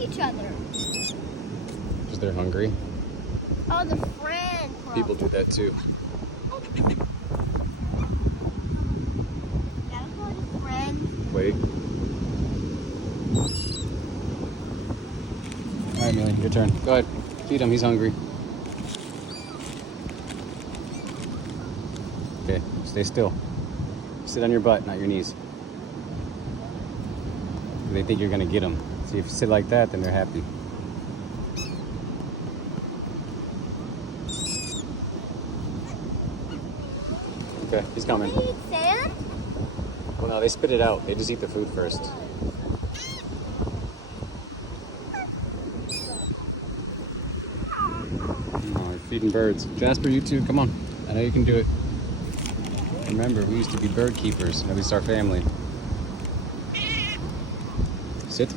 each other. Because they're hungry. Oh, the friend. People do that too. Gotta go to friends. Wait. All right, Millie, your turn. Go ahead. Feed him. He's hungry. Okay, stay still. Sit on your butt, not your knees. They think you're gonna get them. See, if you sit like that, then they're happy. Okay, he's coming. They eat sand? Well, no, they spit it out. They just eat the food first. Oh, you're feeding birds. Jasper, you too. Come on. I know you can do it. Remember, we used to be bird keepers, at least our family. Sit.